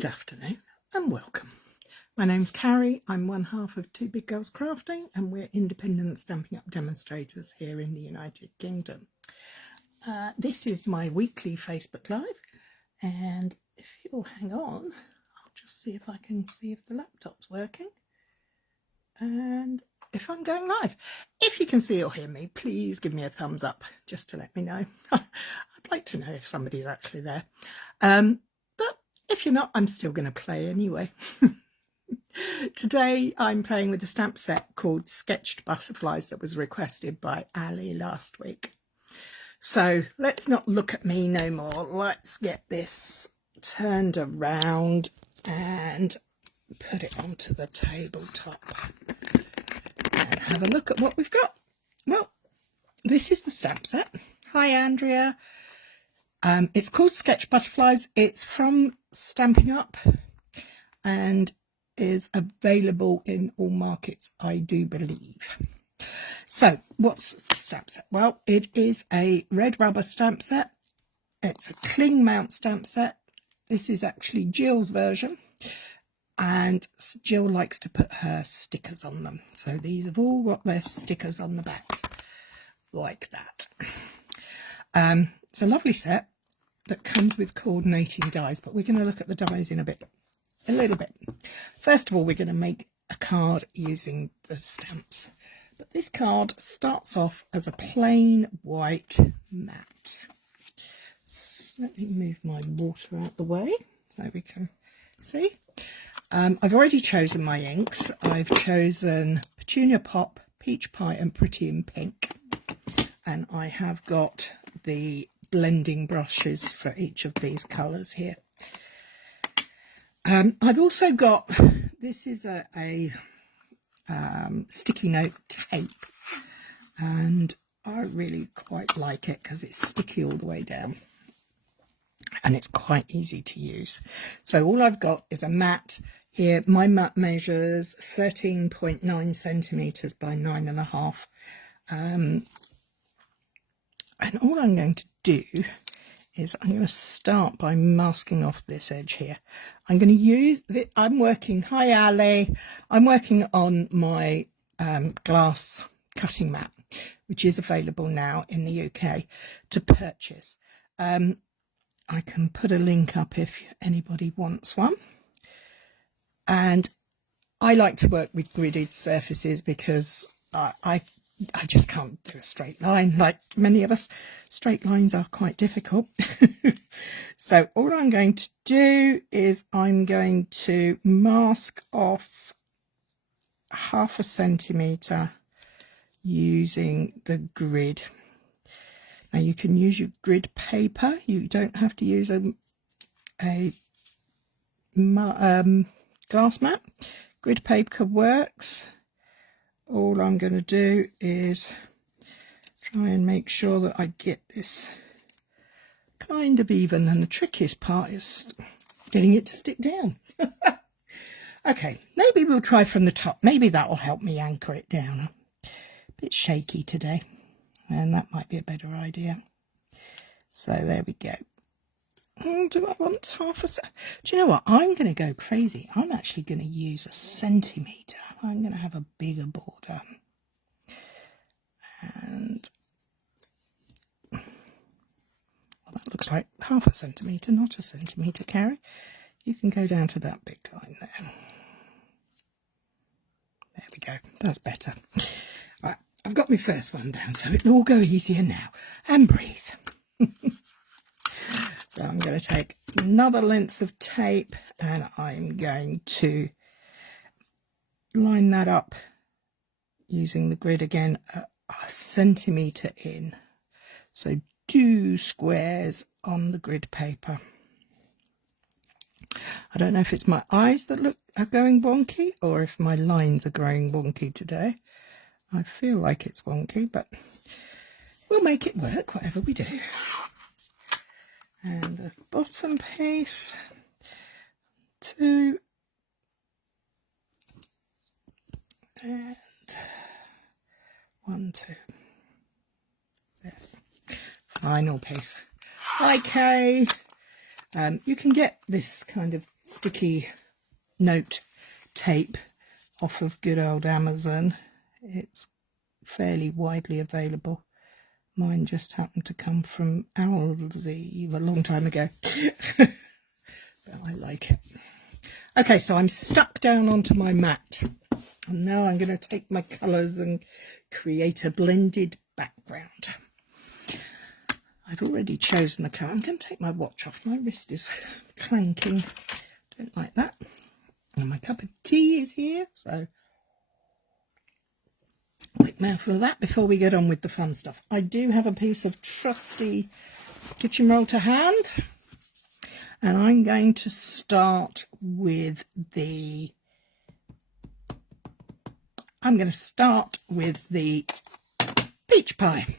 Good afternoon and welcome. My name's Cary. I'm one half of Two Big Girls Crafting and we're independent Stampin' Up demonstrators here in the United Kingdom. This is my weekly Facebook Live, and if you'll hang on, I'll just see if I can see if the laptop's working and if I'm going live. If you can see or hear me, please give me a thumbs up just to let me know. I'd like to know if somebody's actually there. But if you're not, I'm still going to play anyway. Today I'm playing with a stamp set called Sketched Butterflies that was requested by Ali last week. So let's not look at me no more. Let's get this turned around and put it onto the tabletop and have a look at what we've got. Well, this is the stamp set. Hi Andrea. It's called Sketched Butterflies. It's from Stampin' Up and is available in all markets, I do believe. So what's the stamp set? Well, it is a red rubber stamp set. It's a cling mount stamp set. This is actually Jill's version, and Jill likes to put her stickers on them. So these have all got their stickers on the back like that. It's a lovely set that comes with coordinating dies, but we're going to look at the dies in a little bit. First of all, we're going to make a card using the stamps. But this card starts off as a plain white mat. So let me move my water out the way so we can see. I've already chosen my inks. I've chosen Petunia Pop, Peach Pie and Pretty in Pink. And I have got the blending brushes for each of these colours here. I've also got, this is a sticky note tape, and I really quite like it because it's sticky all the way down and it's quite easy to use. So all I've got is a mat here. My mat measures 13.9 centimetres by 9.5. And all I'm going to do is I'm going to start by masking off this edge here. I'm going to use, I'm working on my glass cutting mat, which is available now in the UK to purchase. I can put a link up if anybody wants one. And I like to work with gridded surfaces because I just can't do a straight line like many of us. Straight lines are quite difficult. So all I'm going to do is I'm going to mask off 0.5 centimetre using the grid. Now you can use your grid paper. You don't have to use a glass mat. Grid paper works. All I'm going to do is try and make sure that I get this kind of even, and the trickiest part is getting it to stick down. Okay, maybe we'll try from the top. Maybe that will help me anchor it down. A bit shaky today, and that might be a better idea. So there we go. Do I want 0.5 centimetre? Do you know what? I'm going to go crazy. I'm actually going to use 1 centimetre. I'm going to have a bigger border. And well, that looks like 0.5 centimetre, not 1 centimetre, Cary. You can go down to that big line there. There we go. That's better. Right, I've got my first one down, so it'll all go easier now. And breathe. So I'm going to take another length of tape and I'm going to line that up using the grid again at 1 centimetre in. So 2 squares on the grid paper. I don't know if it's my eyes that are going wonky or if my lines are going wonky today. I feel like it's wonky, but we'll make it work, whatever we do. And the bottom piece, 2, and 1, 2. There. Final piece. Hi Kay. You can get this kind of sticky note tape off of good old Amazon. It's fairly widely available. Mine just happened to come from Aldi a long time ago. But I like it. Okay, so I'm stuck down onto my mat. And now I'm going to take my colours and create a blended background. I've already chosen the colour. I'm going to take my watch off. My wrist is clanking. Don't like that. And my cup of tea is here, so quick mouthful of that before we get on with the fun stuff. I do have a piece of trusty kitchen roll to hand, and I'm going to start with the peach pie.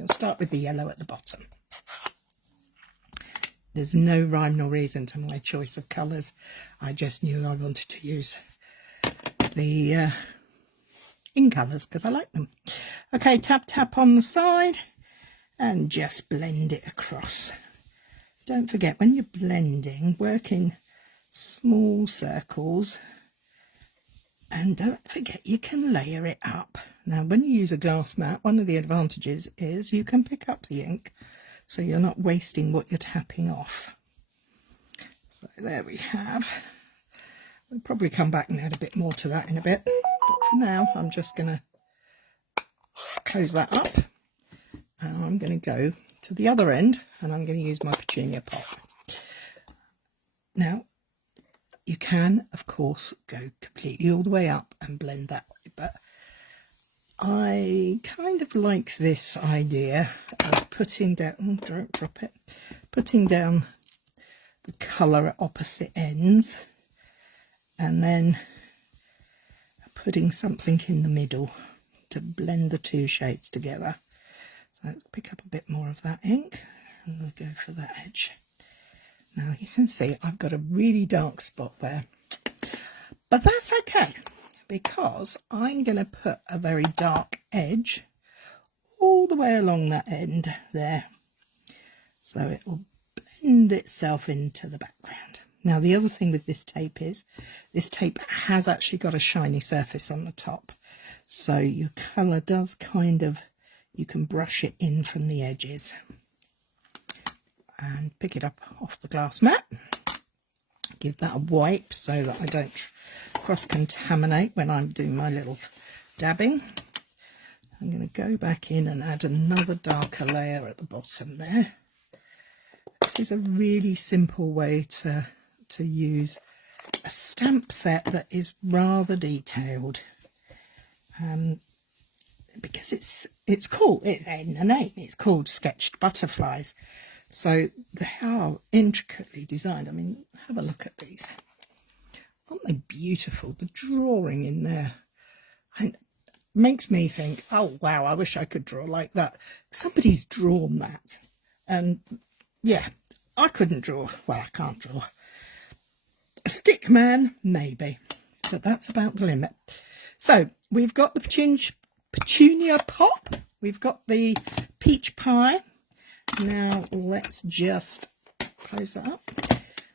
I'll start with the yellow at the bottom. There's no rhyme nor reason to my choice of colours. I just knew I wanted to use the in colours because I like them. Okay, tap tap on the side and just blend it across. Don't forget, when you're blending, work in small circles, and don't forget you can layer it up. Now when you use a glass mat, one of the advantages is you can pick up the ink, so you're not wasting what you're tapping off. So there we have. We'll probably come back and add a bit more to that in a bit, but for now I'm just going to close that up, and I'm going to go to the other end, and I'm going to use my petunia pot. Now you can of course go completely all the way up and blend that way, but I kind of like this idea of putting down, oh, don't drop it, putting down the colour at opposite ends and then putting something in the middle to blend the two shades together. So let's pick up a bit more of that ink and we'll go for that edge. Now you can see I've got a really dark spot there, but that's okay because I'm going to put a very dark edge all the way along that end there, so it will blend itself into the background. Now the other thing with this tape is this tape has actually got a shiny surface on the top, so your colour does kind of, you can brush it in from the edges and pick it up off the glass mat. Give that a wipe so that I don't cross-contaminate when I'm doing my little dabbing. I'm going to go back in and add another darker layer at the bottom there. This is a really simple way to use a stamp set that is rather detailed, because it's called, it's in the name, it's called Sketched Butterflies. So they are intricately designed. I mean, have a look at these. Aren't they beautiful? The drawing in there and makes me think, oh wow, I wish I could draw like that. Somebody's drawn that. And yeah, I couldn't draw. Well, I can't draw. A stick man, maybe. But that's about the limit. So we've got the petunia pop. We've got the peach pie. Now let's just close that up.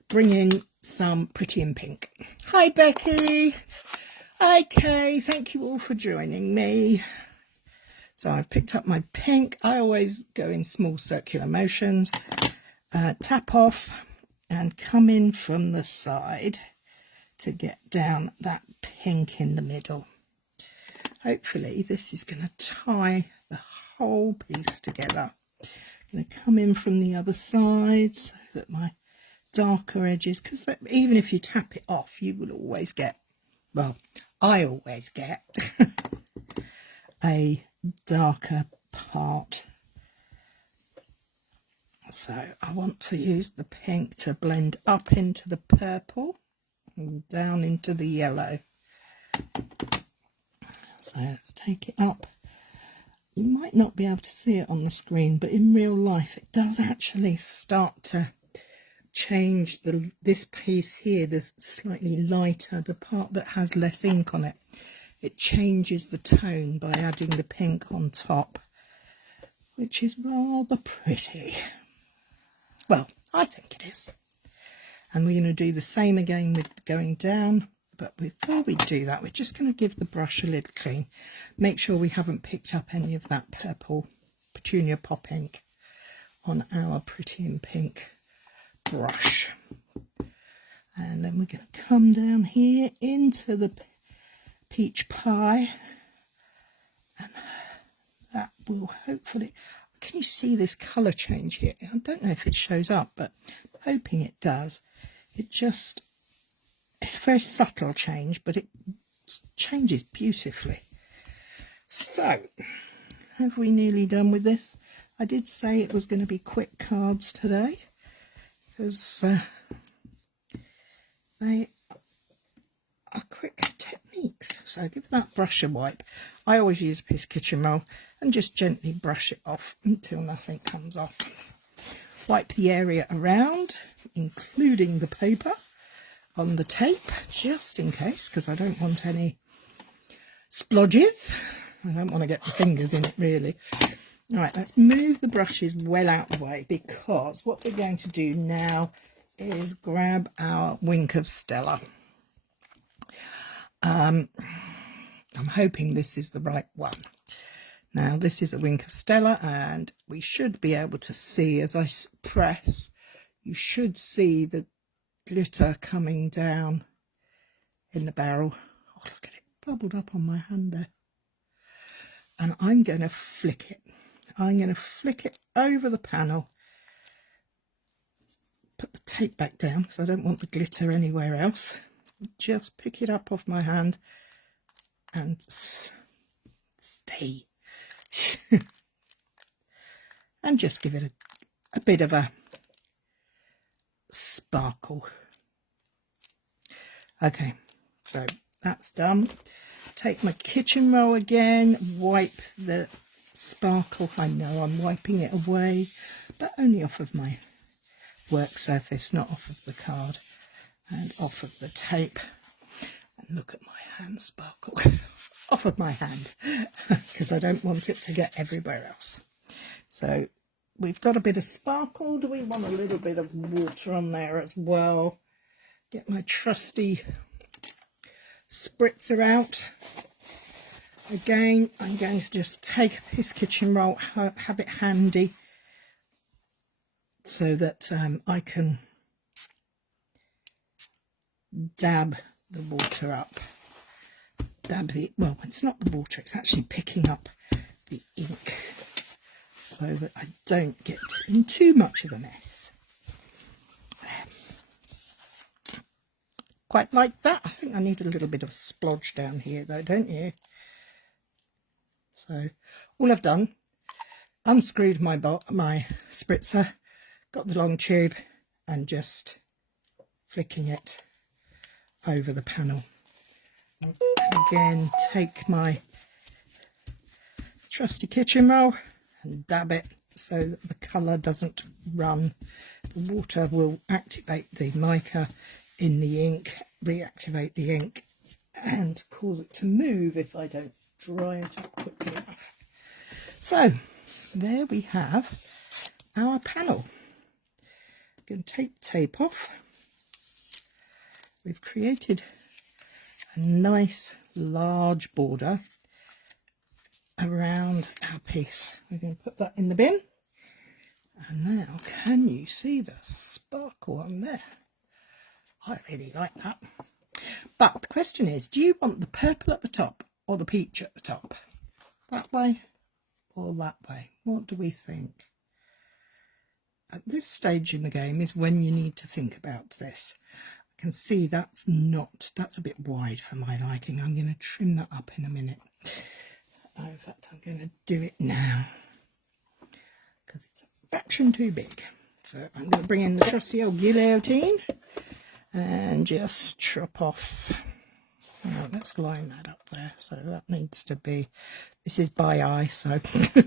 Bring in some Pretty in Pink. Hi Becky. Okay, thank you all for joining me. So I've picked up my pink. I always go in small circular motions. Tap off and come in from the side to get down that pink in the middle. Hopefully this is going to tie the whole piece together. Going to come in from the other side so that my darker edges, because even if you tap it off, you will always get, well, I always get a darker part. So I want to use the pink to blend up into the purple and down into the yellow. So let's take it up. You might not be able to see it on the screen, but in real life it does actually start to change this piece here, this slightly lighter, the part that has less ink on it. It changes the tone by adding the pink on top, which is rather pretty. Well, I think it is. And we're going to do the same again with going down. But before we do that, we're just going to give the brush a little clean. Make sure we haven't picked up any of that purple Petunia Pop ink on our Pretty in Pink brush. And then we're going to come down here into the peach pie. And that will hopefully... Can you see this colour change here? I don't know if it shows up, but I'm hoping it does. It just... It's a very subtle change, but it changes beautifully. So, have we nearly done with this? I did say it was going to be quick cards today, because they are quick techniques. So give that brush a wipe. I always use a piece of kitchen roll and just gently brush it off until nothing comes off. Wipe the area around, including the paper on the tape, just in case, because I don't want any splodges. I don't want to get my fingers in it, really. All right, let's move the brushes well out of the way, because what we're going to do now is grab our Wink of Stella. I'm hoping this is the right one. Now, this is a Wink of Stella, and we should be able to see, as I press, you should see the glitter coming down in the barrel. Oh, look at it, bubbled up on my hand there. And I'm going to flick it. I'm going to flick it over the panel. Put the tape back down because I don't want the glitter anywhere else. Just pick it up off my hand and stay. And just give it a bit of a sparkle. Okay, so that's done. Take my kitchen roll again, wipe the sparkle. I know I'm wiping it away, but only off of my work surface, not off of the card, and off of the tape. And look at my hand sparkle. Off of my hand, because I don't want it to get everywhere else. So we've got a bit of sparkle. Do we want a little bit of water on there as well? Get my trusty spritzer out. Again, I'm going to just take a piece of kitchen roll, have it handy, so that I can dab the water up. Well, it's not the water, it's actually picking up the ink, so that I don't get in too much of a mess. Quite like that. I think I need a little bit of splodge down here though, don't you? So all I've done, unscrewed my spritzer, got the long tube, and just flicking it over the panel. Again, take my trusty kitchen roll and dab it so that the colour doesn't run. The water will activate the mica in the ink, reactivate the ink, and cause it to move if I don't dry it up quickly enough. So there we have our panel. I'm going to take the tape off. We've created a nice large border around our piece. We're going to put that in the bin. And now, can you see the sparkle on there? I really like that. But the question is, do you want the purple at the top or the peach at the top? That way or that way? What do we think? At this stage in the game is when you need to think about this. I can see that's a bit wide for my liking. I'm going to trim that up in a minute. In fact, I'm going to do it now because it's a fraction too big. So I'm going to bring in the trusty old guillotine and just chop off. Oh, let's line that up there. So that needs to be, this is by eye, so yeah,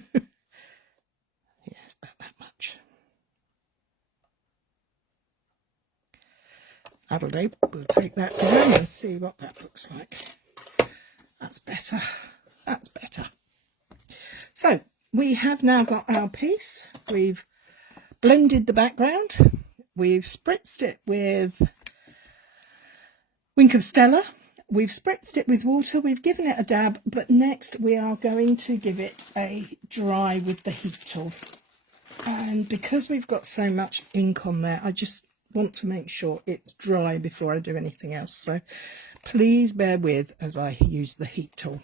it's about that much. That'll do. We'll take that down and see what that looks like. That's better. That's better. So we have now got our piece. We've blended the background. we've spritzed it with Wink of Stella. We've spritzed it with water. We've given it a dab. But next we are going to give it a dry with the heat tool. And because we've got so much ink on there, I just want to make sure it's dry before I do anything else. So please bear with as I use the heat tool.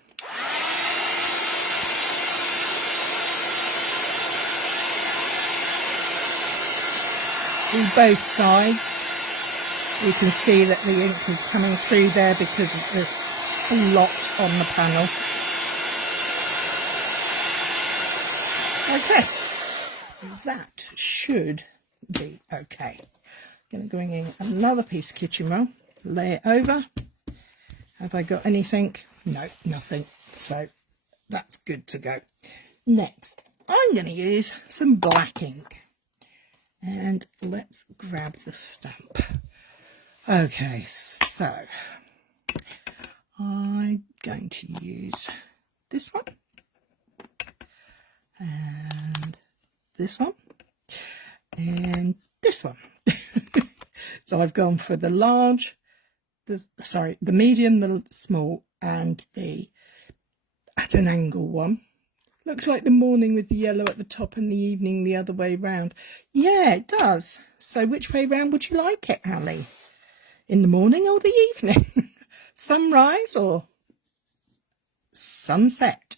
Do both sides. You can see that the ink is coming through there because there's a lot on the panel. Okay, that should be okay. I'm going to bring in another piece of kitchen roll, lay it over. Have I got anything? No, nothing. So that's good to go. Next, I'm going to use some black ink. And let's grab the stamp. Okay, so I'm going to use this one and this one and this one. So I've gone for the large, the medium, the small, and the at an angle one. Looks like the morning with the yellow at the top and the evening the other way round. Yeah, it does. So which way round would you like it, Ali? In the morning or the evening? Sunrise or sunset?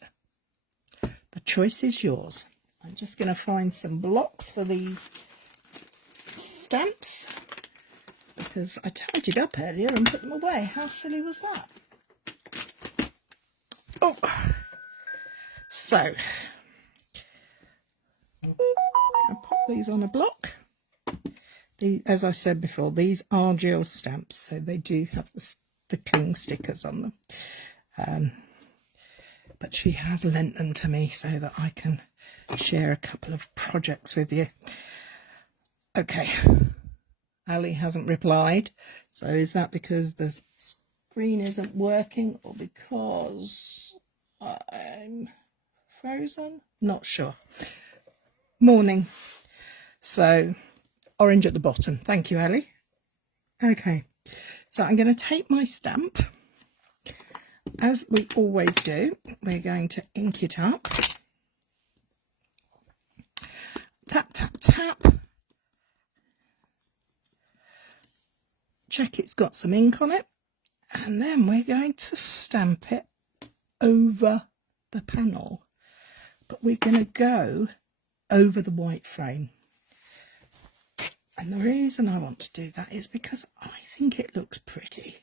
The choice is yours. I'm just going to find some blocks for these stamps because I tidied up earlier and put them away. How silly was that? Oh, so I'll pop these on a block. As I said before, these are Jill's stamps, so they do have the cling stickers on them. But she has lent them to me so that I can share a couple of projects with you. Okay, Ali hasn't replied. So is that because the screen isn't working or because I'm frozen? Not sure. Morning. So orange at the bottom. Thank you, Ali. Okay, so I'm going to take my stamp. As we always do, we're going to ink it up. Tap, tap, tap. Check it's got some ink on it. And then we're going to stamp it over the panel. But we're going to go over the white frame. And the reason I want to do that is because I think it looks pretty.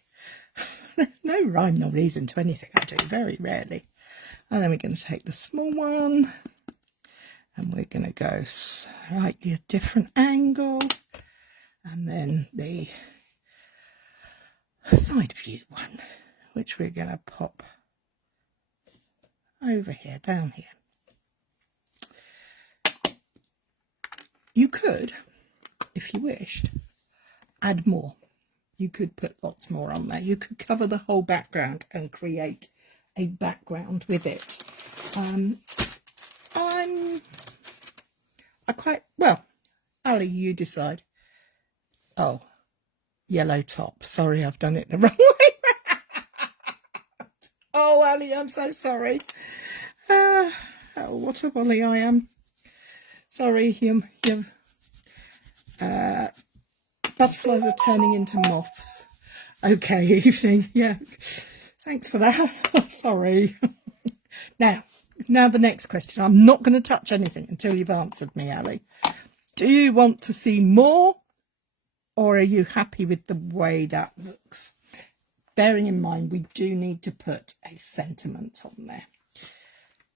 There's no rhyme nor reason to anything I do, very rarely. And then we're going to take the small one and we're going to go slightly a different angle. And then the side view one, which we're going to pop over here, down here. You could, if you wished, add more. You could put lots more on there. You could cover the whole background and create a background with it. Well, Ali, you decide. Oh, yellow top. Sorry, I've done it the wrong way. Oh, Ali, I'm so sorry. Oh, what a bully I am. Sorry, butterflies are turning into moths. Okay, evening. Yeah, thanks for that. Sorry. Now the next question. I'm not going to touch anything until you've answered me, Ali. Do you want to see more, or are you happy with the way that looks? Bearing in mind, we do need to put a sentiment on there.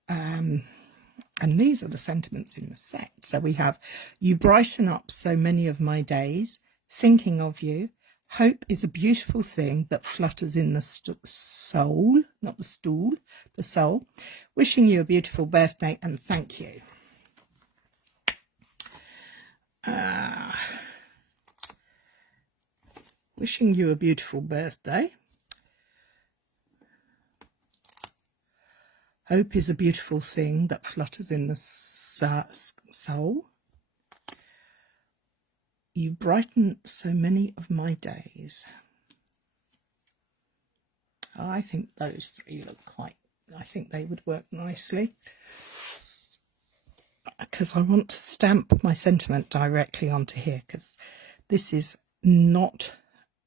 And these are the sentiments in the set. So we have, you brighten up so many of my days, thinking of you. Hope is a beautiful thing that flutters in the soul, not the stool, the soul. Wishing you a beautiful birthday and thank you. Wishing you a beautiful birthday. Hope is a beautiful thing that flutters in the soul. You brighten so many of my days. I think those three look quite, I think they would work nicely, because I want to stamp my sentiment directly onto here, because this is not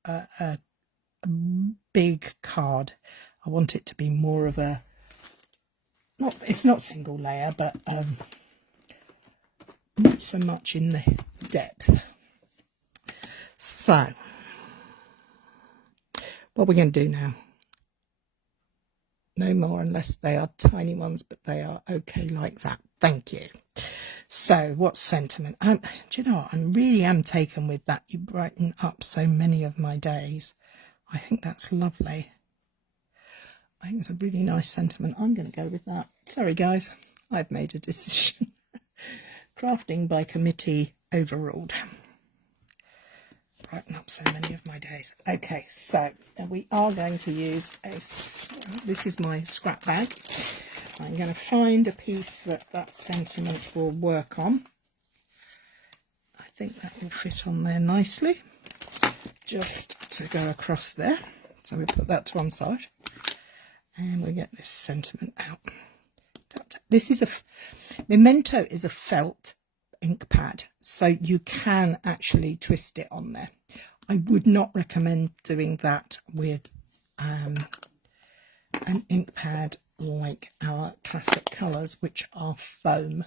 a big card. I want it to be more of a, it's not single layer, but not so much in the depth. So what we're going to do now, no more unless they are tiny ones, but they are okay like that. Thank you. So what's sentiment? Do you know what? I really am taken with that. You brighten up so many of my days. I think that's lovely. I think it's a really nice sentiment. I'm going to go with that. Sorry guys, I've made a decision. Crafting by committee overruled. Brighten up so many of my days. Okay, so we are going to use this is my scrap bag. I'm going to find a piece that sentiment will work on. I think that will fit on there nicely, just to go across there. So we put that to one side, and we get this sentiment out. This is Memento is a felt ink pad, so you can actually twist it on there. I would not recommend doing that with an ink pad like our classic colours, which are foam,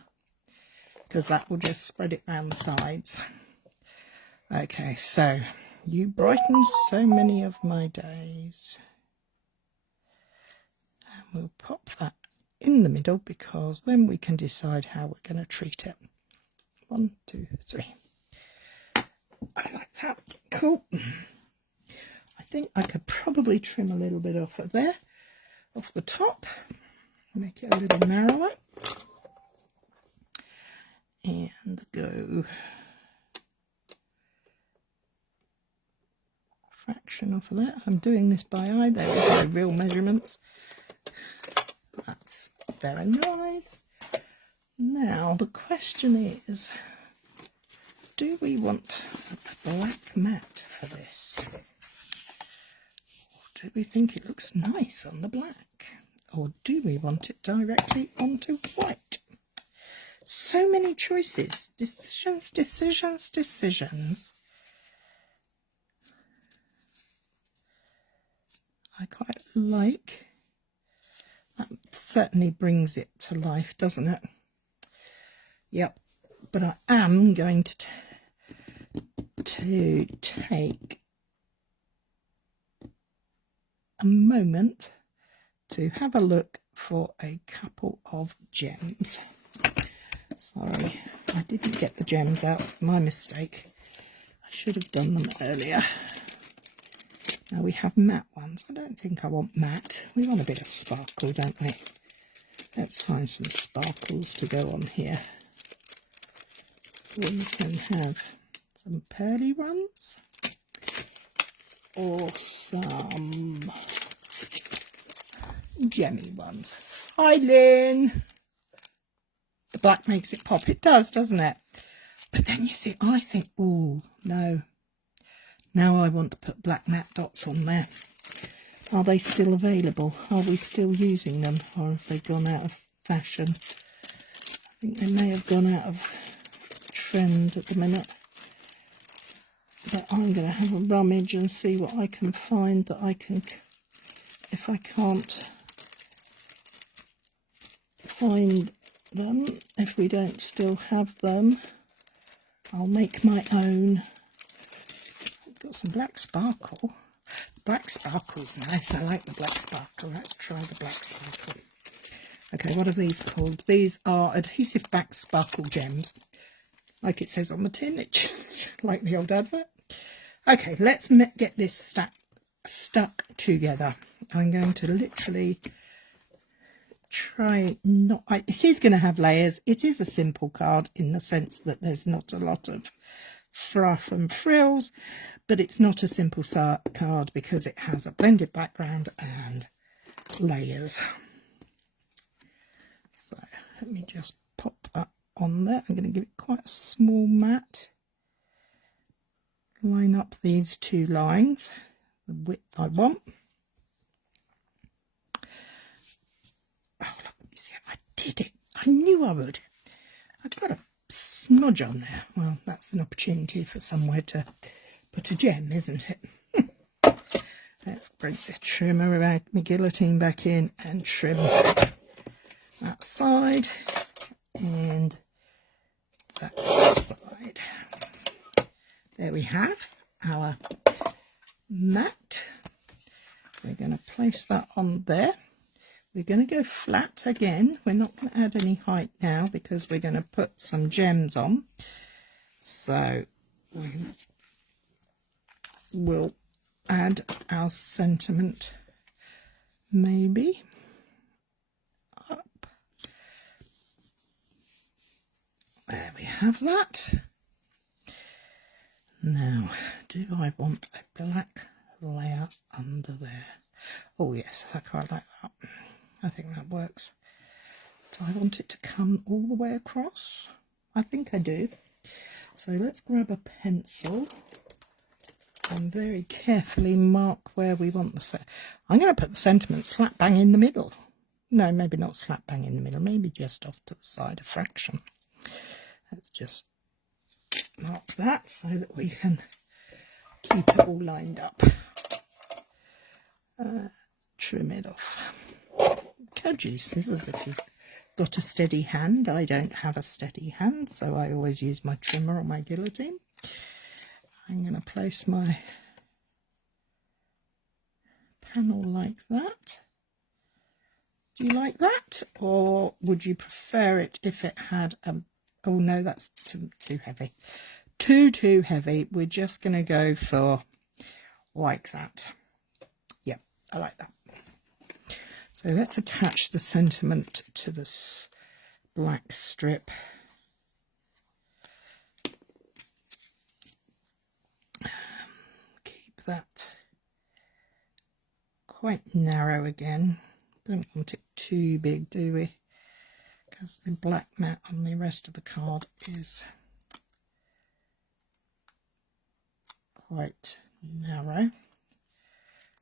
because that will just spread it around the sides. Okay, so you brighten so many of my days, and we'll pop that in the middle, because then we can decide how we're going to treat it. 1, 2, 3. I like that. Cool. I think I could probably trim a little bit off of there, off the top, make it a little narrower, and go fraction off of that. I'm doing this by eye. There are no real measurements. That's very nice. Now the question is, do we want a black mat for this? Or do we think it looks nice on the black? Or do we want it directly onto white? So many choices. Decisions, decisions, decisions. I quite like. That certainly brings it to life, doesn't it? Yep. But I am going to take a moment to have a look for a couple of gems. Sorry, I didn't get the gems out. My mistake. I should have done them earlier. Now we have matte ones. I don't think I want matte. We want a bit of sparkle, don't we? Let's find some sparkles to go on here. We can have some pearly ones, or some gemmy ones. Hi, Lynn. The black makes it pop. It does, doesn't it? But then you see, I think, oh, no. Now I want to put black matte dots on there. Are they still available? Are we still using them? Or have they gone out of fashion? I think they may have gone out of trend at the minute. But I'm going to have a rummage and see what I can find that I can, if I can't find them, if we don't still have them, I'll make my own. I've got some black sparkle. Black sparkle's nice. I like the black sparkle. Let's try the black sparkle. Okay, what are these called? These are adhesive black sparkle gems. Like it says on the tin, it's just like the old advert. Okay, let's get this stuck together. I'm going to literally try not... it is going to have layers. It is a simple card in the sense that there's not a lot of fluff and frills, but it's not a simple card because it has a blended background and layers. So let me just pop that on there. I'm going to give it quite a small mat. line up these two lines, the width I want. Oh, look, you see, I did it. I knew I would. I've got a smudge on there. Well, that's an opportunity for somewhere to put a gem, isn't it? Let's bring the trimmer around, my guillotine back in and trim that side and that side. There we have our mat. We're going to place that on there. We're going to go flat again. We're not going to add any height now because we're going to put some gems on. So we will add our sentiment maybe up. There we have that. Now, do I want a black layer under there? Oh yes, I quite like that. I think that works. Do I want it to come all the way across? I think I do. So let's grab a pencil and very carefully mark where we want the set. I'm going to put the sentiment slap bang in the middle. No, maybe not slap bang in the middle, maybe just off to the side, a fraction. Let's just mark that so that we can keep it all lined up. Trim it off. Could use scissors if you've got a steady hand. I don't have a steady hand, so I always use my trimmer or my guillotine. I'm going to place my panel like that. Do you like that? Or would you prefer it if it had a... Oh no, that's too heavy. Too heavy. We're just going to go for like that. Yeah, I like that. So let's attach the sentiment to this black strip. Keep that quite narrow again. Don't want it too big, do we? Because the black mat on the rest of the card is quite narrow.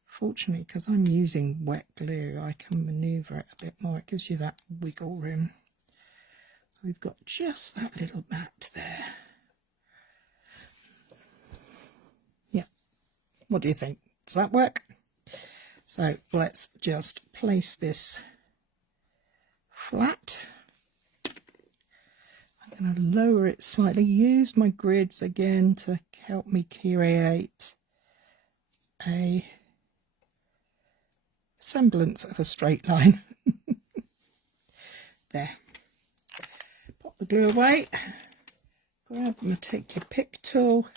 Fortunately, because I'm using wet glue, I can manoeuvre it a bit more. It gives you that wiggle room. So we've got just that little mat there. Yeah. What do you think? Does that work? So let's just place this flat. I'm going to lower it slightly. Use my grids again to help me create a semblance of a straight line. There. Pop the glue away. Grab and take your pick tool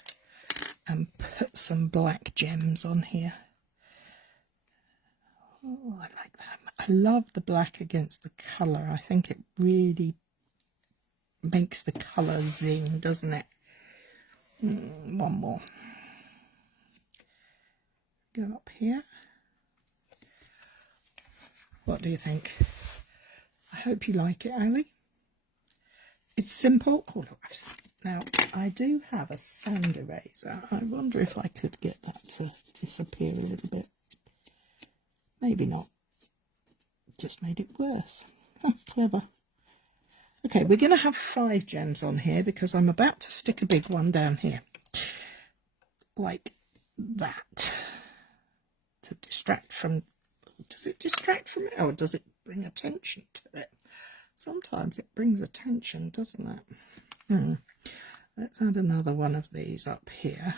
and put some black gems on here. Oh, I like that. I love the black against the colour. I think it really makes the colour zing, doesn't it? One more. Go up here. What do you think? I hope you like it, Ali. It's simple. Oh, look, now, I do have a sand eraser. I wonder if I could get that to disappear a little bit. Maybe not. Just made it worse. Oh, clever. Okay, we're going to have 5 gems on here because I'm about to stick a big one down here. Like that. To distract from... Does it distract from it or does it bring attention to it? Sometimes it brings attention, doesn't it? Let's add another one of these up here.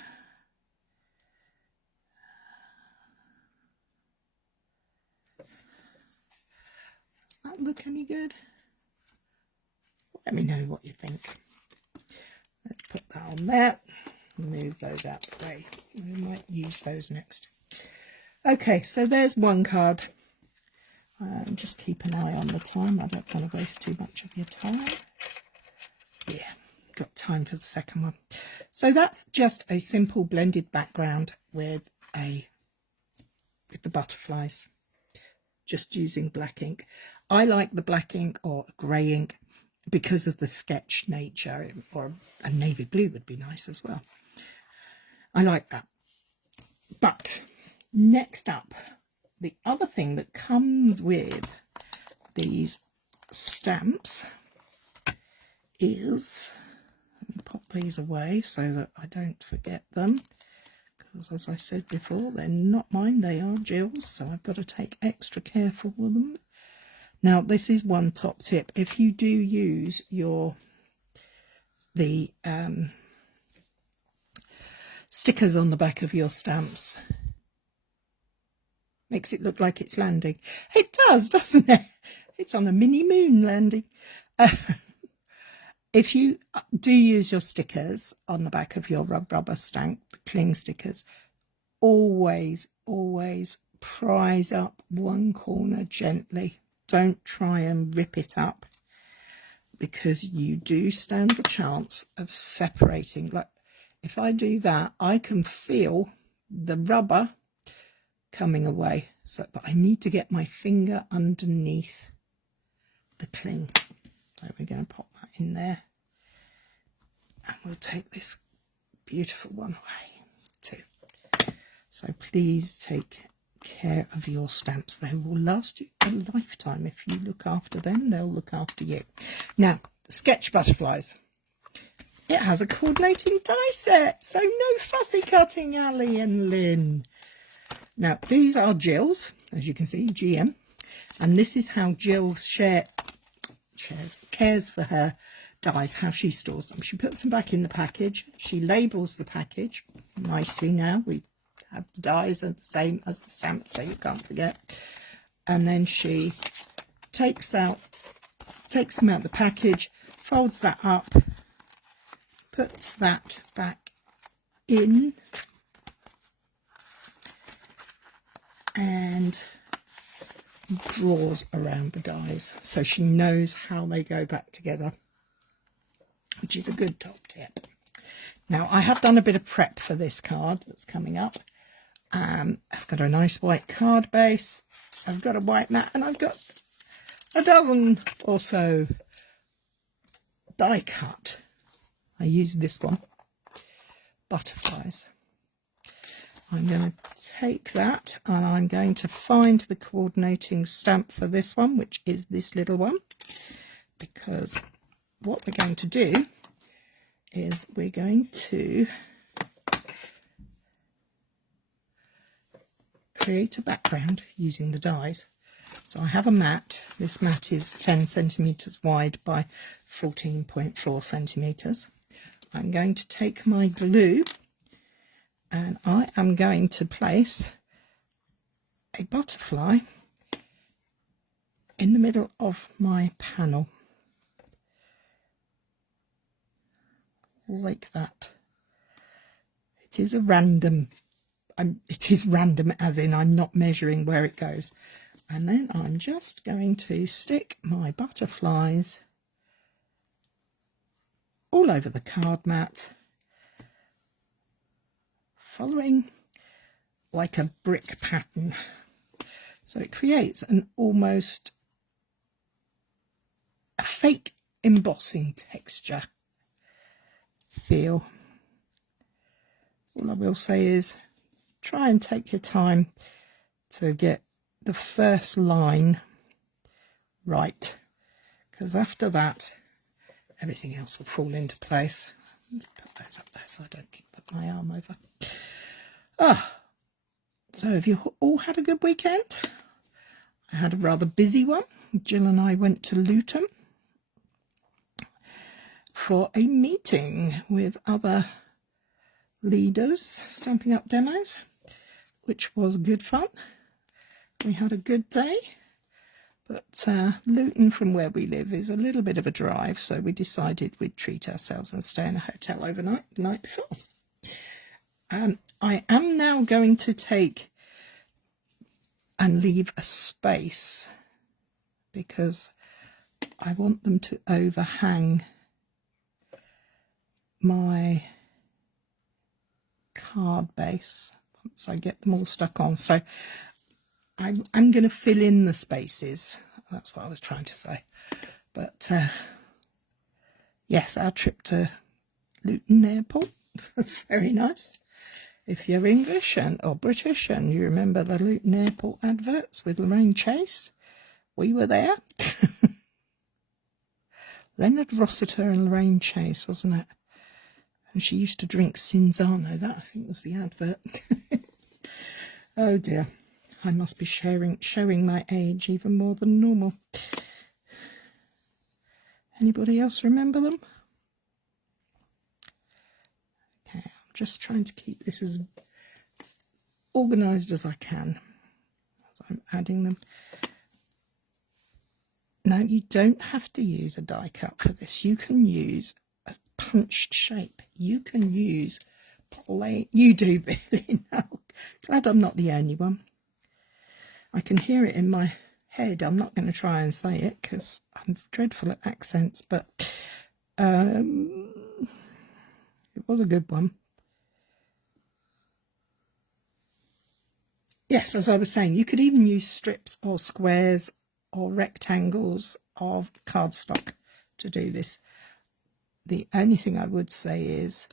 Does that look any good? Let me know what you think. Let's put that on there. Move those out the way. We might use those next. Okay, so there's one card. Just keep an eye on the time. I don't want to waste too much of your time. Yeah, got time for the second one. So that's just a simple blended background with the butterflies. Just using black ink. I like the black ink or grey ink because of the sketch nature, or a navy blue would be nice as well. I like that. But next up, the other thing that comes with these stamps is, let me pop these away so that I don't forget them, because as I said before, they're not mine, they are Jill's, so I've got to take extra careful with them. Now this is one top tip: if you do use the stickers on the back of your stamps, makes it look like it's landing. It does, doesn't it? It's on a mini moon landing. If you do use your stickers on the back of your rubber stamp, cling stickers, always prise up one corner gently. Don't try and rip it up, because you do stand the chance of separating. Like if I do that, I can feel the rubber coming away. So, but I need to get my finger underneath the cling. So we're going to pop that in there, and we'll take this beautiful one away too. So please take care of your stamps. They will last you a lifetime. If you look after them, they'll look after you. Now, sketch butterflies. It has a coordinating die set, so no fussy cutting, Ali and Lynn. Now, these are Jill's, as you can see, GM, and this is how Jill cares for her dies, how she stores them. She puts them back in the package. She labels the package nicely. Now we have the dies are the same as the stamps, so you can't forget. And then she takes them out of the package, folds that up, puts that back in, and draws around the dies, so she knows how they go back together, which is a good top tip. Now, I have done a bit of prep for this card that's coming up. I've got a nice white card base, I've got a white mat, and I've got a dozen or so die cut. I use this one, butterflies. I'm going to take that and I'm going to find the coordinating stamp for this one, which is this little one, because what we're going to do is we're going to create a background using the dies. So I have a mat. This mat is 10 centimeters wide by 14.4 centimeters. I'm going to take my glue and I am going to place a butterfly in the middle of my panel, like that. It is random as in I'm not measuring where it goes. And then I'm just going to stick my butterflies all over the card mat, following like a brick pattern. So it creates an almost a fake embossing texture feel. All I will say is try and take your time to get the first line right, because after that everything else will fall into place. Let's put those up there so I don't keep putting my arm over. So have you all had a good weekend? I had a rather busy one. Jill and I went to Luton for a meeting with other leaders, Stampin' Up demos, which was good fun. We had a good day, but Luton from where we live is a little bit of a drive, so we decided we'd treat ourselves and stay in a hotel overnight the night before. I am now going to take and leave a space because I want them to overhang my card base once I get them all stuck on. So I'm going to fill in the spaces. That's what I was trying to say. But yes, our trip to Luton Airport was very nice. If you're English or British and you remember the Luton Airport adverts with Lorraine Chase, we were there. Leonard Rossiter and Lorraine Chase, wasn't it? And she used to drink Cinzano. That, I think, was the advert. Oh dear, I must be showing my age even more than normal. Anybody else remember them? Okay, I'm just trying to keep this as organised as I can as I'm adding them. Now, you don't have to use a die cut for this. You can use a punched shape. You can use plain. You do, Billy. No, glad I'm not the only one. I can hear it in my head. I'm not going to try and say it because I'm dreadful at accents, but it was a good one. Yes, as I was saying, you could even use strips or squares or rectangles of cardstock to do this. The only thing I would say is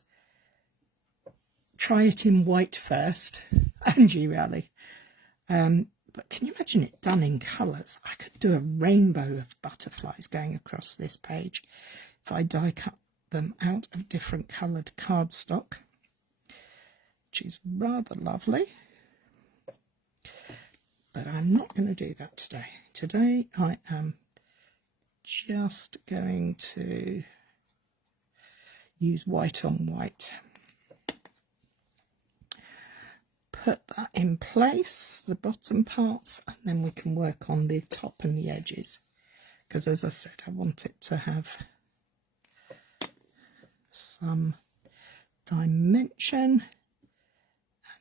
try it in white first, and you really. But can you imagine it done in colours? I could do a rainbow of butterflies going across this page if I die cut them out of different coloured cardstock, which is rather lovely. But I'm not going to do that today. Today I am just going to use white on white. Put that in place, the bottom parts, and then we can work on the top and the edges. Because as I said, I want it to have some dimension.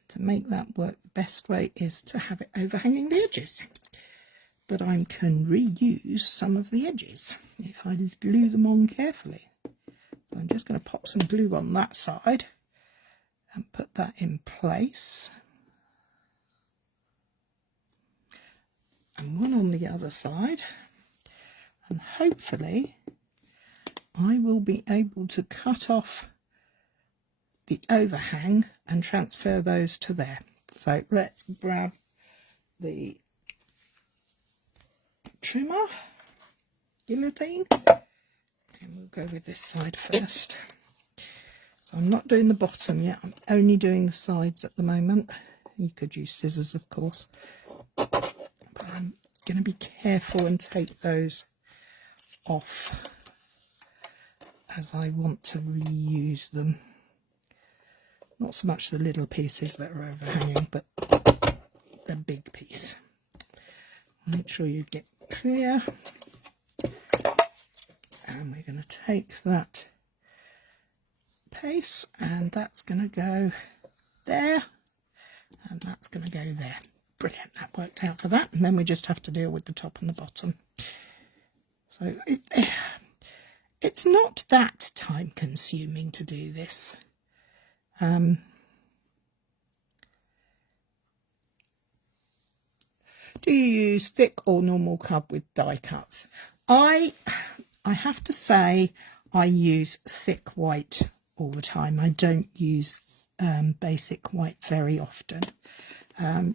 To make that work, the best way is to have it overhanging the edges. But I can reuse some of the edges if I glue them on carefully. So I'm just going to pop some glue on that side and put that in place. And one on the other side. And hopefully I will be able to cut off the overhang and transfer those to there. So let's grab the trimmer, guillotine, and we'll go with this side first. So I'm not doing the bottom yet, I'm only doing the sides at the moment. You could use scissors, of course, but I'm going to be careful and take those off as I want to reuse them. Not so much the little pieces that are overhanging, but the big piece. Make sure you get clear. And we're going to take that piece, and that's going to go there, and that's going to go there. Brilliant, that worked out for that. And then we just have to deal with the top and the bottom. So it's not that time consuming to do this. Do you use thick or normal card with die cuts? I have to say I use thick white all the time. I don't use basic white very often.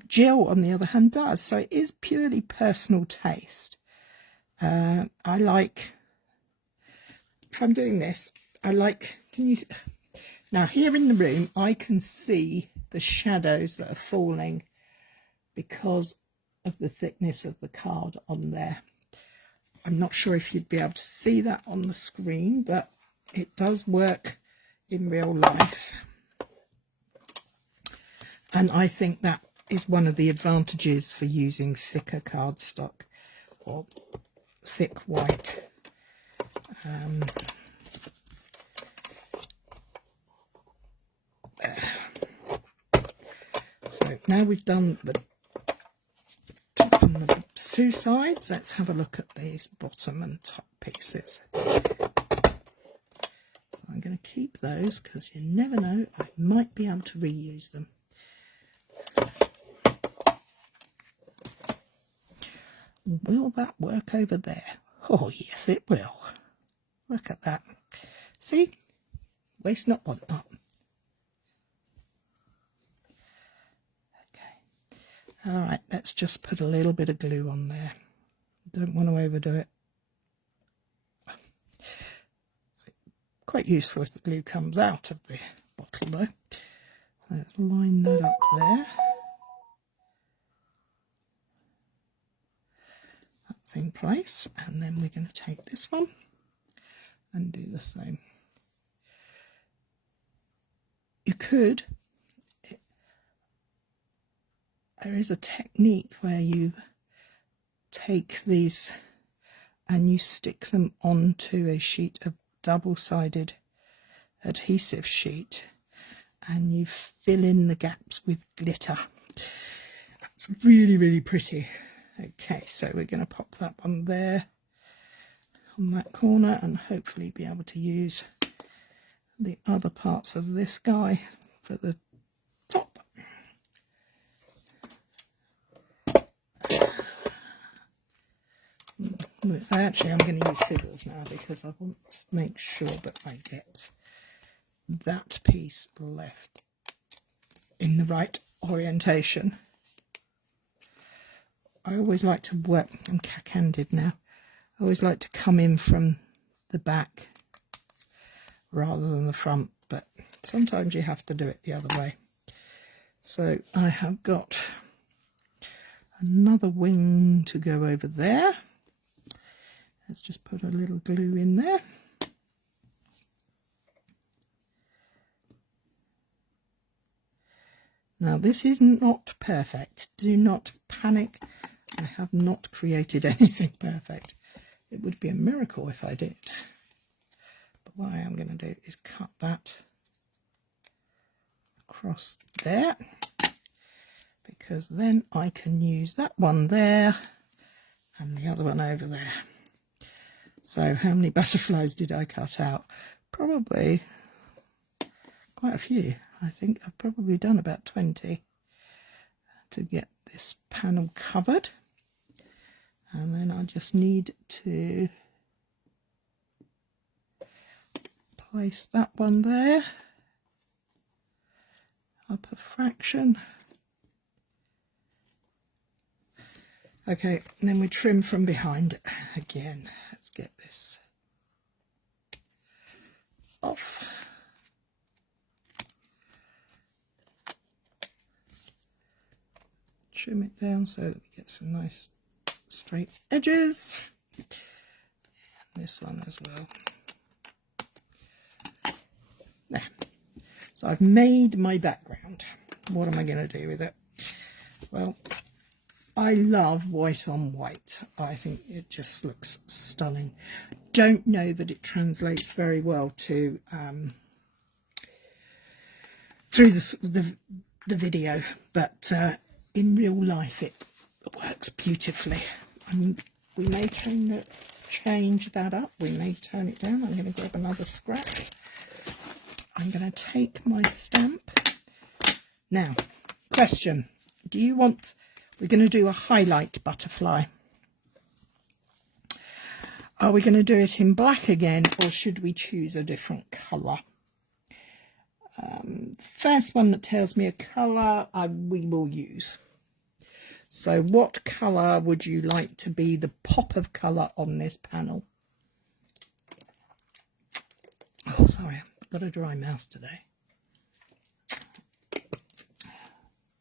Jill, on the other hand, does. So it is purely personal taste. I like, if I'm doing this, I like, can you... Now, here in the room, I can see the shadows that are falling because of the thickness of the card on there. I'm not sure if you'd be able to see that on the screen, but it does work in real life. And I think that is one of the advantages for using thicker cardstock or thick white. So now we've done the top and the two sides, let's have a look at these bottom and top pieces. I'm going to keep those because you never know, I might be able to reuse them. Will that work over there? Oh yes, it will. Look at that. See? Waste not, want not. All right, let's just put a little bit of glue on there. Don't want to overdo it. It's quite useful if the glue comes out of the bottle though. So let's line that up there. That's in place, and then we're going to take this one and do the same. You could, there is a technique where you take these and you stick them onto a sheet of double-sided adhesive sheet and you fill in the gaps with glitter. That's really, really pretty. Okay, so we're going to pop that one there on that corner and hopefully be able to use the other parts of this guy for the top. Actually, I'm going to use scissors now because I want to make sure that I get that piece left in the right orientation. I always like to work, I'm cack-handed now, I always like to come in from the back rather than the front, but sometimes you have to do it the other way. So I have got another wing to go over there. Let's just put a little glue in there. Now this is not perfect. Do not panic. I have not created anything perfect. It would be a miracle if I did. But what I am going to do is cut that across there, because then I can use that one there and the other one over there. So how many butterflies did I cut out? Probably quite a few. I think I've probably done about 20 to get this panel covered. And then I just need to place that one there, up a fraction. Okay, and then we trim from behind again. Let's get this off. Trim it down so that we get some nice straight edges. And this one as well. There. So I've made my background. What am I going to do with it? Well, I love white on white. I think it just looks stunning. Don't know that it translates very well to through the video, but in real life it works beautifully. We may change that up. We may turn it down. I'm going to grab another scrap. I'm going to take my stamp. Now, question. Do you want... We're going to do a highlight butterfly. Are we going to do it in black again, or should we choose a different colour? First one that tells me a colour, we will use. So what colour would you like to be the pop of colour on this panel? Oh, sorry, I've got a dry mouth today.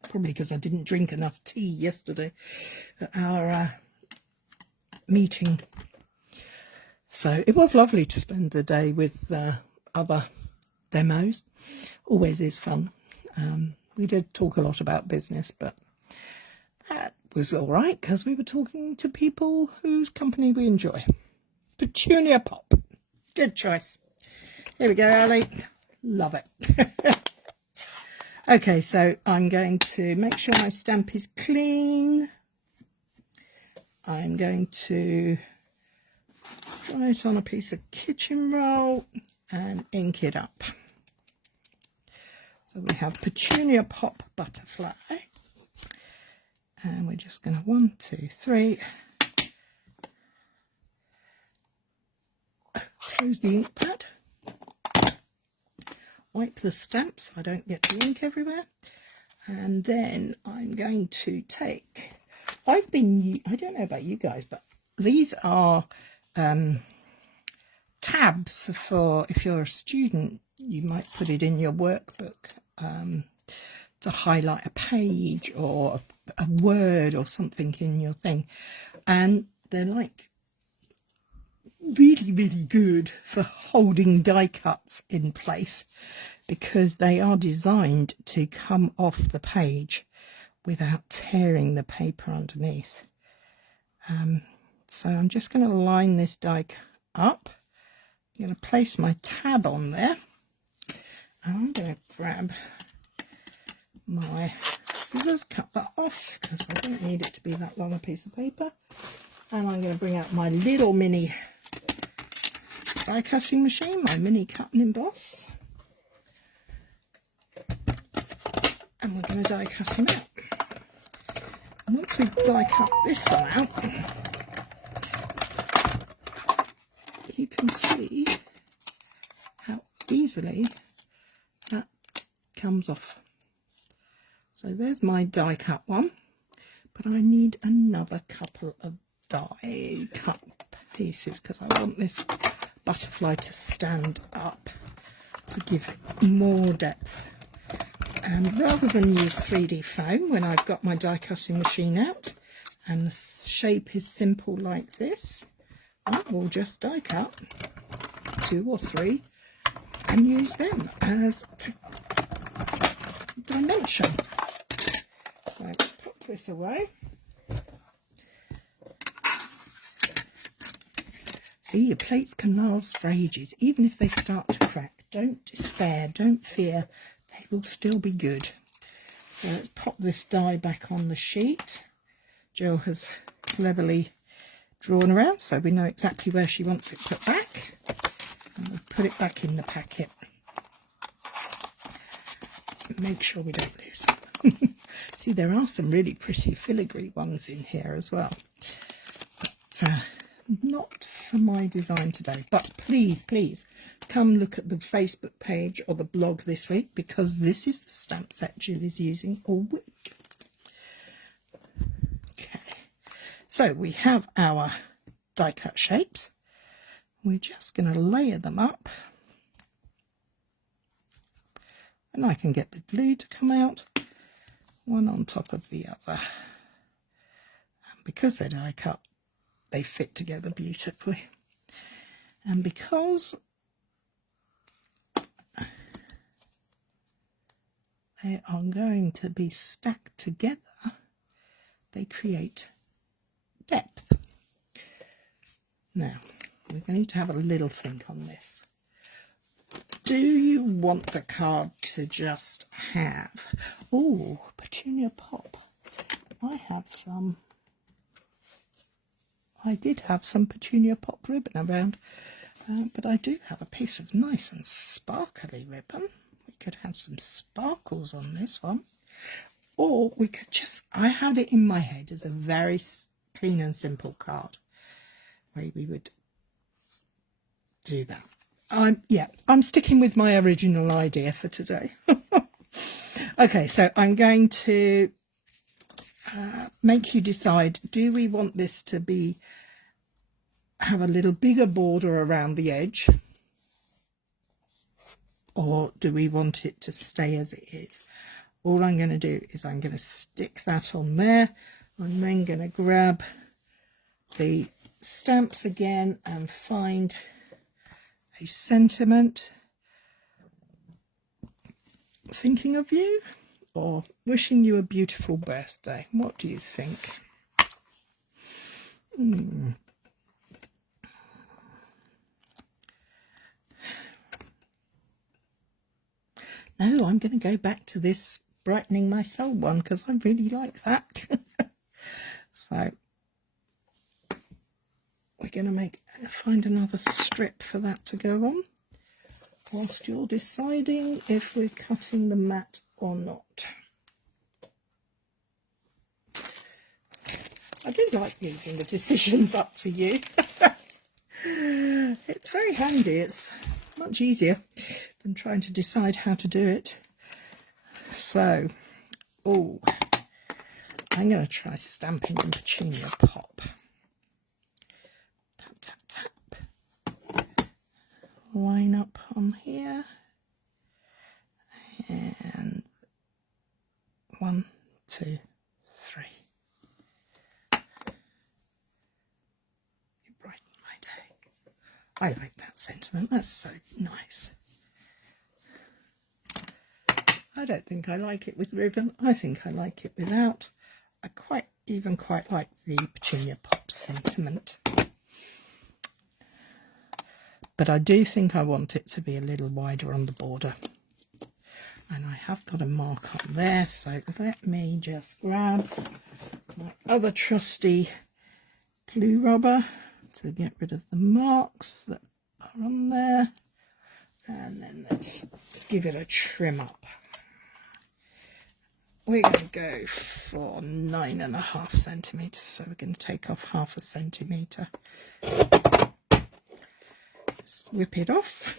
Probably because I didn't drink enough tea yesterday at our meeting. So it was lovely to spend the day with other demos. Always is fun. We did talk a lot about business, but that was all right because we were talking to people whose company we enjoy. Petunia Pop. Good choice. Here we go, Ali. Love it. Okay, so I'm going to make sure my stamp is clean. I'm going to dry it on a piece of kitchen roll and ink it up. So we have Petunia Pop Butterfly. And we're just going to 1, 2, 3. Close the ink pad. Wipe the stamp so I don't get the ink everywhere. And then I'm going to take, I don't know about you guys, but these are tabs for, if you're a student, you might put it in your workbook to highlight a page or a word or something in your thing. And they're like really, really good for holding die cuts in place, because they are designed to come off the page without tearing the paper underneath. So I'm just going to line this die up. I'm going to place my tab on there, and I'm going to grab my scissors, cut that off because I don't need it to be that long a piece of paper. And I'm going to bring out my little mini die cutting machine, my mini cut and emboss, and we're going to die cut him out. And once we've die cut this one out, you can see how easily that comes off. So there's my die cut one, but I need another couple of die cut pieces because I want this butterfly to stand up to give it more depth. And rather than use 3D foam when I've got my die cutting machine out and the shape is simple like this, I will just die cut 2 or 3 and use them as dimension. So put this away. See, your plates can last for ages, even if they start to crack. Don't despair, don't fear, they will still be good. So let's pop this die back on the sheet. Jill has cleverly drawn around so we know exactly where she wants it put back. And we'll put it back in the packet. Make sure we don't lose it. See, there are some really pretty filigree ones in here as well. But not for my design today. But please, please come look at the Facebook page or the blog this week, because this is the stamp set Jill is using all week. Okay, so we have our die cut shapes. We're just going to layer them up. And I can get the glue to come out, one on top of the other. And because they're die cut, they fit together beautifully. And because they are going to be stacked together, they create depth. Now, we're going to have a little think on this. Do you want the card to just have, oh, Petunia Pop? I did have some Petunia Pop ribbon around, but I do have a piece of nice and sparkly ribbon. We could have some sparkles on this one. Or we could just, I had it in my head as a very clean and simple card, where we would do that. I'm sticking with my original idea for today. Okay, so I'm going to make you decide, do we want this to have a little bigger border around the edge, or do we want it to stay as it is? All I'm going to do is I'm going to stick that on there. I'm then going to grab the stamps again and find a sentiment, thinking of you or wishing you a beautiful birthday. What do you think? No, I'm going to go back to this brightening my soul one because I really like that. So we're going to find another strip for that to go on, whilst you're deciding if we're cutting the mat or not. I do like leaving the decisions up to you. It's very handy. It's much easier than trying to decide how to do it. So Oh, I'm going to try Stampin' and Petunia Pop. Tap, tap, tap. Line up on here. And 1, 2, 3. You brighten my day. I like that sentiment. That's so nice. I don't think I like it with ribbon. I think I like it without. I quite like the Petunia Pop sentiment. But I do think I want it to be a little wider on the border. And I have got a mark on there, so let me just grab my other trusty glue rubber to get rid of the marks that are on there. And then let's give it a trim up. We're going to go for 9.5 centimetres, so we're going to take off 0.5 centimetre. Just whip it off.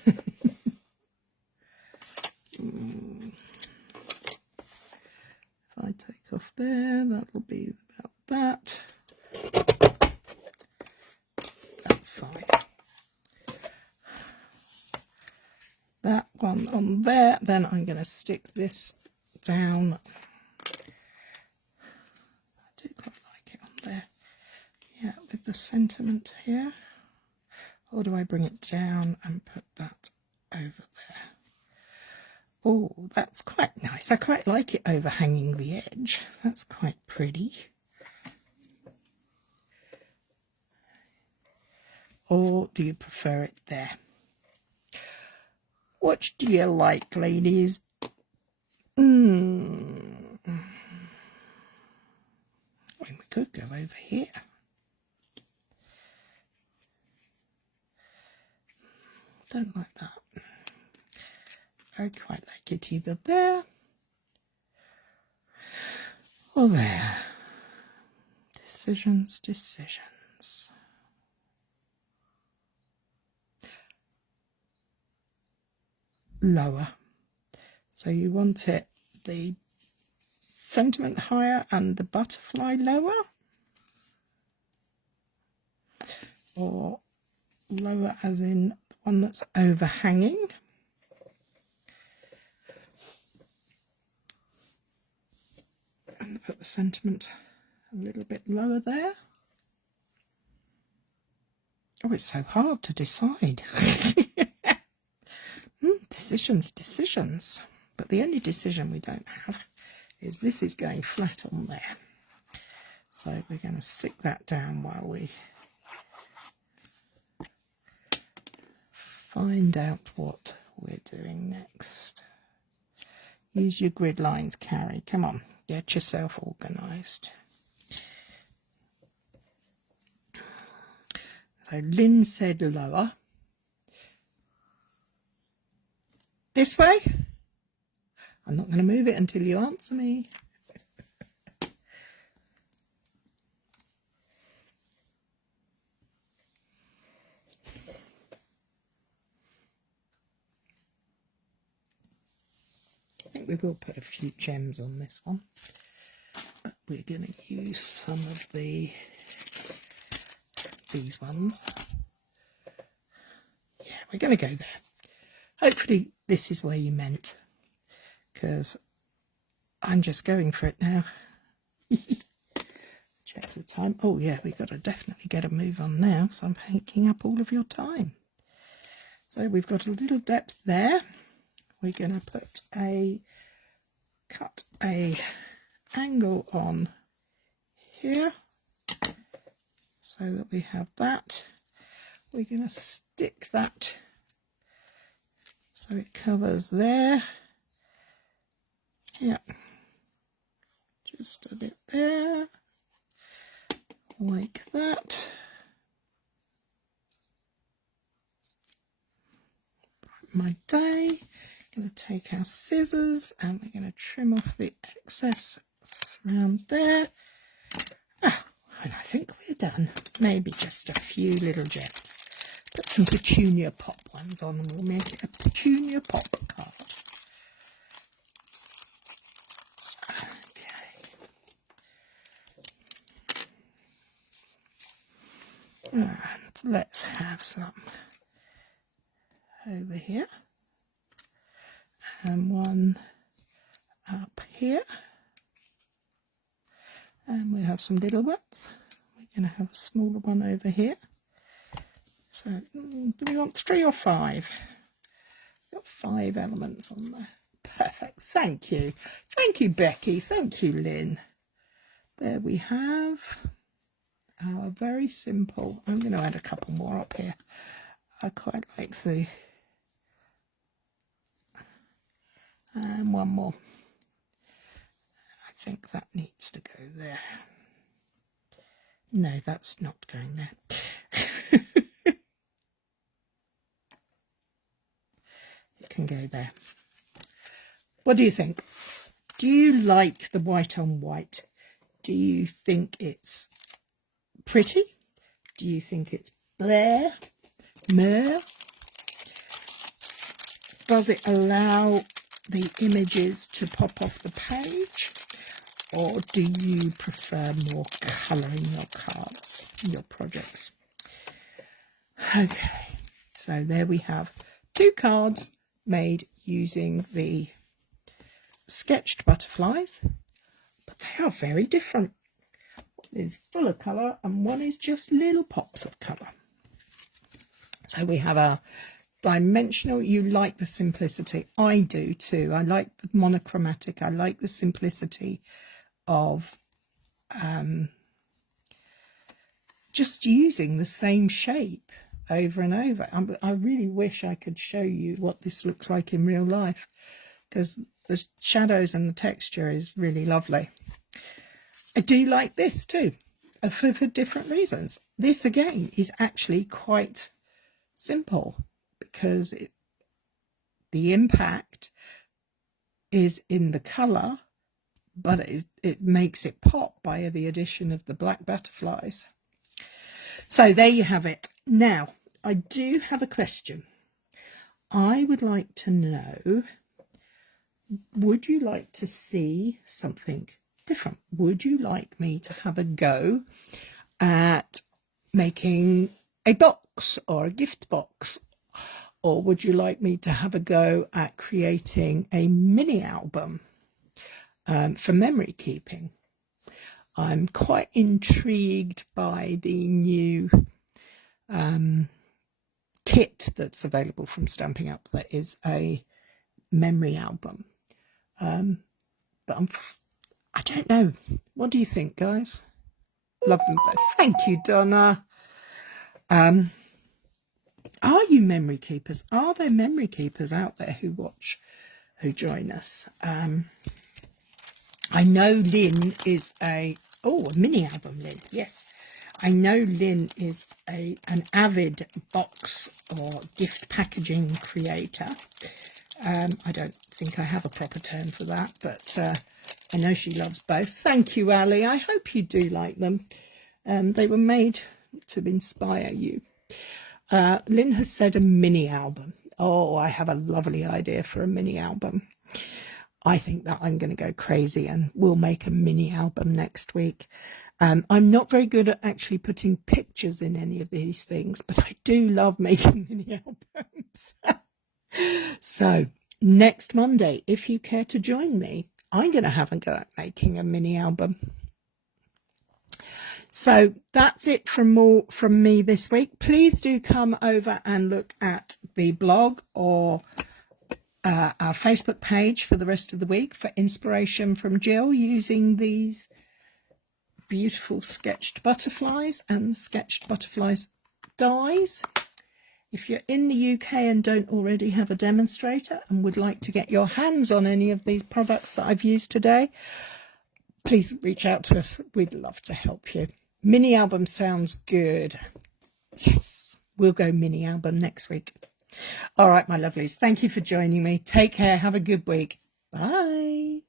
If I take off there, that'll be about that. That's fine. That one on there, then I'm going to stick this down. I do quite like it on there. Yeah, with the sentiment here. Or do I bring it down and put that over there? Oh, that's quite nice. I quite like it overhanging the edge. That's quite pretty. Or do you prefer it there? Which do you like, ladies? I mean, we could go over here. Don't like that. I quite like it either there or there. Decisions, decisions. Lower. So you want it the sentiment higher and the butterfly lower? Or lower as in the one that's overhanging? And put the sentiment a little bit lower there. Oh, it's so hard to decide. Decisions, decisions. But the only decision we don't have is this is going flat on there. So we're going to stick that down while we find out what we're doing next. Use your grid lines, Cary. Come on, get yourself organised. So Lynn said lower. This way? I'm not going to move it until you answer me. I think we will put a few gems on this one. But we're going to use some of these ones. Yeah, we're going to go there. Hopefully this is where you meant, because I'm just going for it now. Check the time. Oh yeah, we've got to definitely get a move on now, so I'm taking up all of your time. So we've got a little depth there. We're going to cut a angle on here so that we have that. We're going to stick that so it covers there. Yeah, just a bit there, like that. My day. Going to take our scissors and we're going to trim off the excess around there. And I think we're done. Maybe just a few little gems. Put some Petunia Pop ones on and we'll make it a Petunia Pop card. And let's have some over here and one up here, and we'll have some little ones. We're going to have a smaller one over here. So do we want 3 or 5? Got 5 elements on there. Perfect. Thank you Becky, thank you Lynn. There we have our very simple. I'm going to add a couple more up here. I quite like the, and one more. I think that needs to go there. No, that's not going there. It can go there. What do you think? Do you like the white on white? Do you think it's pretty? Do you think it's Blair? Mer? Does it allow the images to pop off the page? Or do you prefer more colour in your cards, your projects? Okay, so there we have 2 cards made using the sketched butterflies, but they are very different. One is full of colour and one is just little pops of colour. So we have our dimensional. You like the simplicity. I do too. I like the monochromatic. I like the simplicity of just using the same shape over and over. I really wish I could show you what this looks like in real life, because the shadows and the texture is really lovely. I do like this too, for different reasons. This again is actually quite simple because the impact is in the colour, but it makes it pop by the addition of the black butterflies. So there you have it. Now, I do have a question. I would like to know, would you like to see something different? Would you like me to have a go at making a box or a gift box? Or would you like me to have a go at creating a mini album for memory keeping? I'm quite intrigued by the new kit that's available from Stampin' Up that is a memory album. But I don't know. What do you think, guys? Love them both. Thank you, Donna. Are you memory keepers? Are there memory keepers out there who watch, who join us? I know Lynn is a mini album, Lynn. Yes, I know Lynn is an avid box or gift packaging creator. I don't think I have a proper term for that, but I know she loves both. Thank you, Ali. I hope you do like them. They were made to inspire you. Lynn has said a mini album. Oh, I have a lovely idea for a mini album. I think that I'm going to go crazy and we'll make a mini album next week. I'm not very good at actually putting pictures in any of these things, but I do love making mini albums. So next Monday, if you care to join me, I'm going to have a go at making a mini album. So that's it from me this week. Please do come over and look at the blog or our Facebook page for the rest of the week for inspiration from Jill using these beautiful sketched butterflies and sketched butterflies dies. If you're in the UK and don't already have a demonstrator and would like to get your hands on any of these products that I've used today, please reach out to us. We'd love to help you. Mini album sounds good. Yes, we'll go mini album next week. All right, my lovelies. Thank you for joining me. Take care. Have a good week. Bye.